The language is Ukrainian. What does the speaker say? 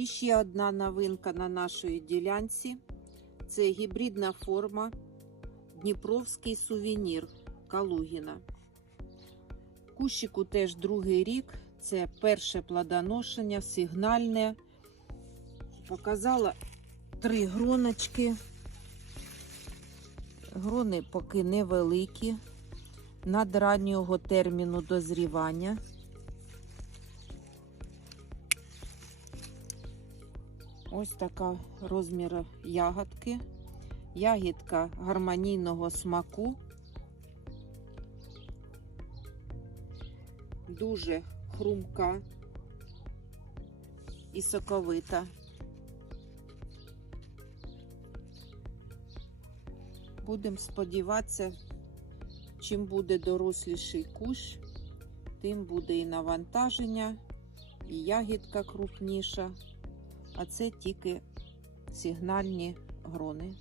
І ще одна новинка на нашій ділянці. Це гібридна форма Дніпровський сувенір Калугіна. Кущику теж другий рік. Це перше плодоношення, сигнальне. Показала три гроночки. Грони поки невеликі, над раннього терміну дозрівання. Ось така розмір ягодки. Ягідка гармонійного смаку. Дуже хрумка і соковита. Будемо сподіватися, чим буде доросліший кущ, тим буде і навантаження, і ягідка крупніша. А це тільки сигнальні грони.